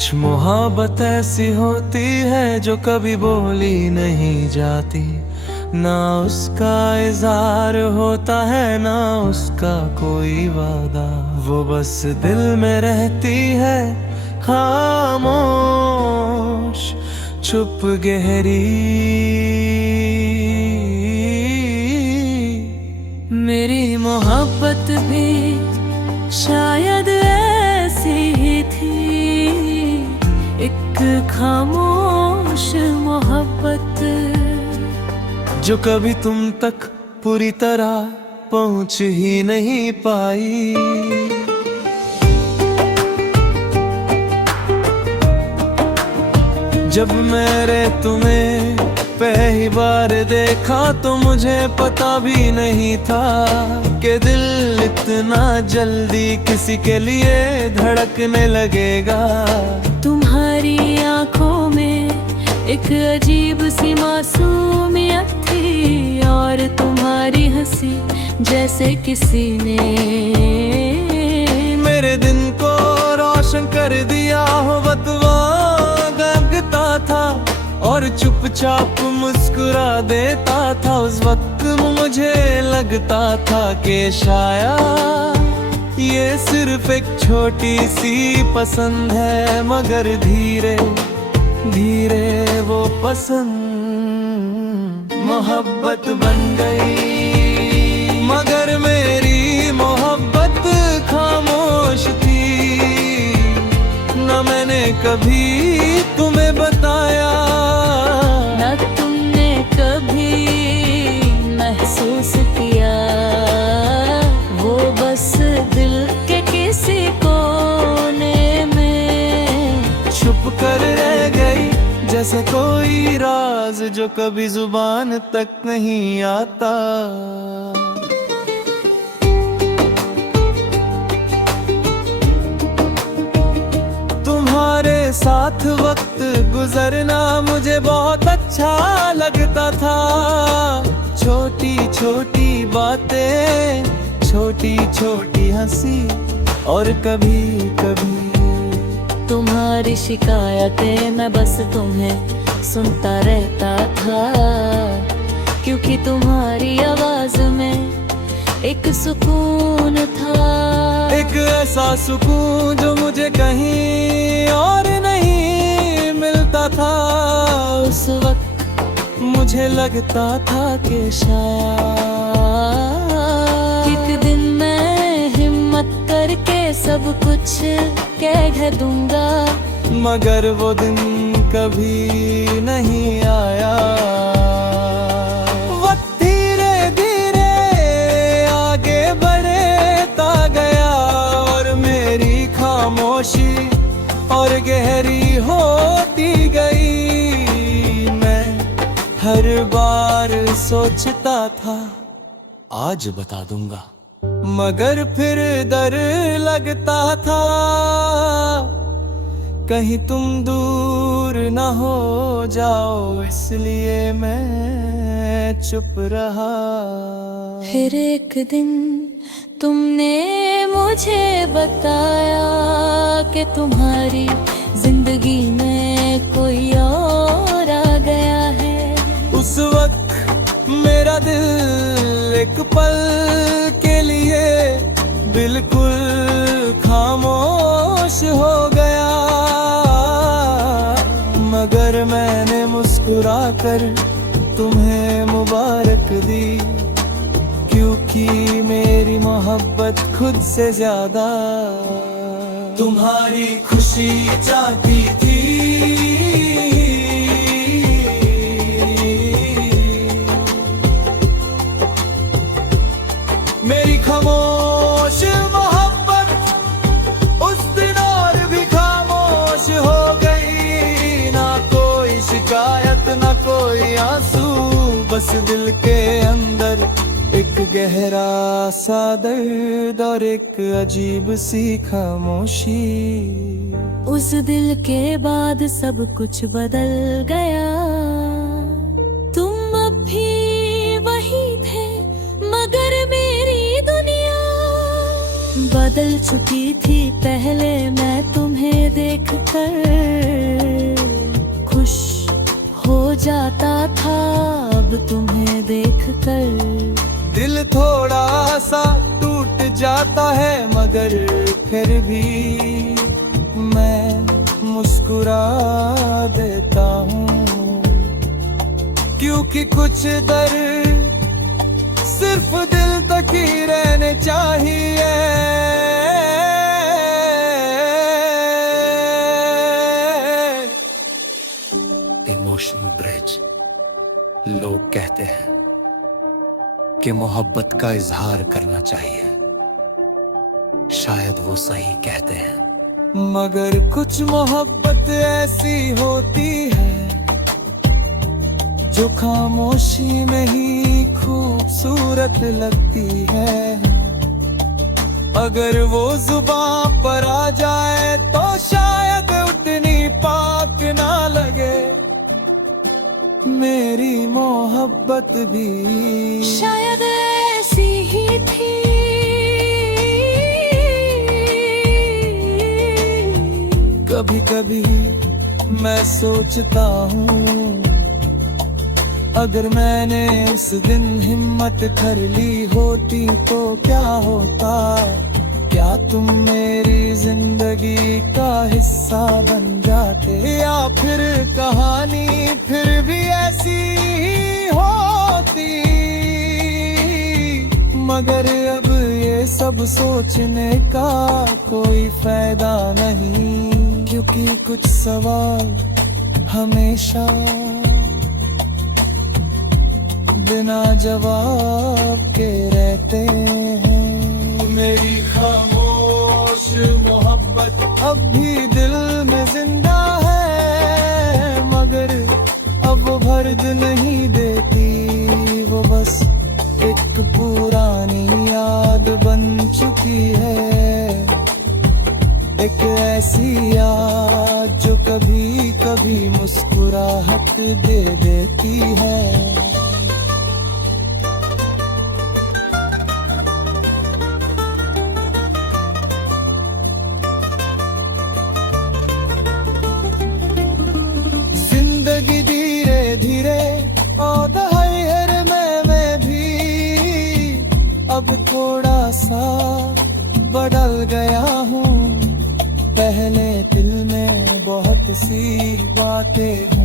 कुछ मोहब्बत ऐसी होती है जो कभी बोली नहीं जाती, ना उसका इज़हार होता है ना उसका कोई वादा। वो बस दिल में रहती है खामोश, चुप गहरी। मेरी मोहब्बत भी शायद ऐसी ही थी, एक खामोश मोहब्बत जो कभी तुम तक पूरी तरह पहुंच ही नहीं पाई। जब मैंने तुम्हें पहली बार देखा तो मुझे पता भी नहीं था कि दिल इतना जल्दी किसी के लिए धड़कने लगेगा। तुम्हारी आंखों में एक अजीब सी मासूमियत थी, और तुम्हारी हंसी जैसे किसी ने मेरे दिन को रोशन कर दिया हो। बतवा गगता था और चुपचाप मुस्कुरा देता था। उस वक्त मुझे लगता था कि शायद ये सिर्फ एक छोटी सी पसंद है, मगर धीरे धीरे वो पसंद मोहब्बत बन गई। मगर मेरी मोहब्बत खामोश थी, न मैंने कभी तुम्हें बताया, न तुमने कभी महसूस किया। वो बस दिल के किसी कोने में छुप कर रह गई, जैसे कोई राज जो कभी जुबान तक नहीं आता। तुम्हारे साथ वक्त गुजरना मुझे बहुत अच्छा लगता था। छोटी छोटी बातें, छोटी छोटी हंसी, और कभी कभी तुम्हारी शिकायतें मैं बस तुम्हें सुनता रहता था, क्योंकि तुम्हारी आवाज में एक सुकून था। एक ऐसा सुकून जो मुझे कहीं और नहीं मिलता था। उस वक्त मुझे लगता था कि शायद एक दिन मैं हिम्मत करके सब कुछ कह दूंगा, मगर वो दिन कभी नहीं आया। वक्त धीरे धीरे आगे बढ़ता गया, और मेरी खामोशी और गहरी होती गई। मैं हर बार सोचता था आज बता दूंगा, मगर फिर डर लगता था कहीं तुम दूर न हो जाओ, इसलिए मैं चुप रहा। फिर एक दिन तुमने मुझे बताया कि तुम्हारी जिंदगी में कोई और आ गया है। उस वक्त मेरा दिल एक पल के लिए बिल्कुल खामोश हो गया, मगर मैंने मुस्कुरा कर तुम्हें मुबारक दी, क्योंकि मेरी मोहब्बत खुद से ज्यादा तुम्हारी खुशी चाहती थी। मेरी खामोश मोहब्बत उस दिन और भी खामोश हो गई। ना कोई शिकायत ना कोई आंसू, बस दिल के अंदर एक गहरा सा दर्द और एक अजीब सी खामोशी। उस दिल के बाद सब कुछ बदल गया। तुम अब भी वही थे, मगर मेरी दुनिया बदल चुकी थी पहले मैं तुम्हें देखकर, खुश हो जाता था अब तुम्हें देखकर। दिल थोड़ा सा टूट जाता है मगर फिर भी मैं मुस्कुरा देता हूँ, क्योंकि कुछ दर्द सिर्फ दिल तक ही रहने चाहिए। Emotional bridge. लोग कहते हैं कि मोहब्बत का इजहार करना चाहिए, शायद वो सही कहते हैं, मगर कुछ मोहब्बत ऐसी होती है जो खामोशी में ही खूबसूरत लगती है। अगर वो जुबां पर आ जाए तो शायद उतनी पाक ना लगे। मेरी मोहब्बत भी शायद ऐसी ही थी, कभी कभी मैं सोचता हूँ अगर मैंने उस दिन हिम्मत कर ली होती तो क्या होता। क्या तुम मेरी जिंदगी का हिस्सा बन जाते, या फिर कहानी फिर भी ऐसी ही होती। मगर अब ये सब सोचने का कोई फायदा नहीं, क्योंकि कुछ सवाल हमेशा बिना जवाब के रहते हैं। मेरी खामोश मोहब्बत अब भी दिल में जिंदा है, मगर अब वो भर्द नहीं देती, वो बस एक पुरानी याद बन चुकी है। एक ऐसी याद जो कभी कभी मुस्कुराहट दे देती है। जिंदगी धीरे धीरे और हर मैं भी अब थोड़ा सा बदल गया हूँ। पहले दिल में बहुत सी बातें